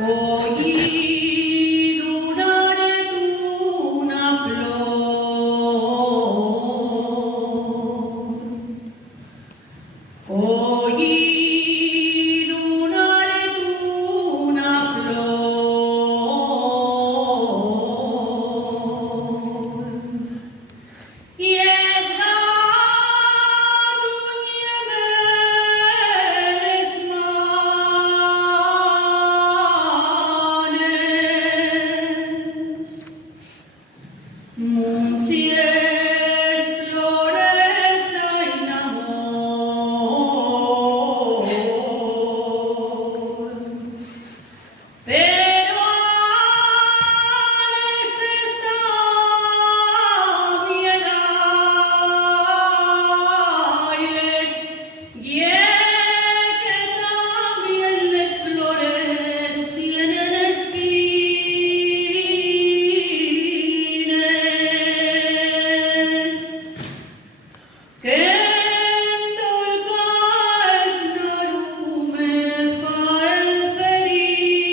Oí durare una flor. Oí durare una flor. Y es Muncies flores en amor, pero este está mirailes, y que también las flores tienen espines. Que dolcas narume faen felies.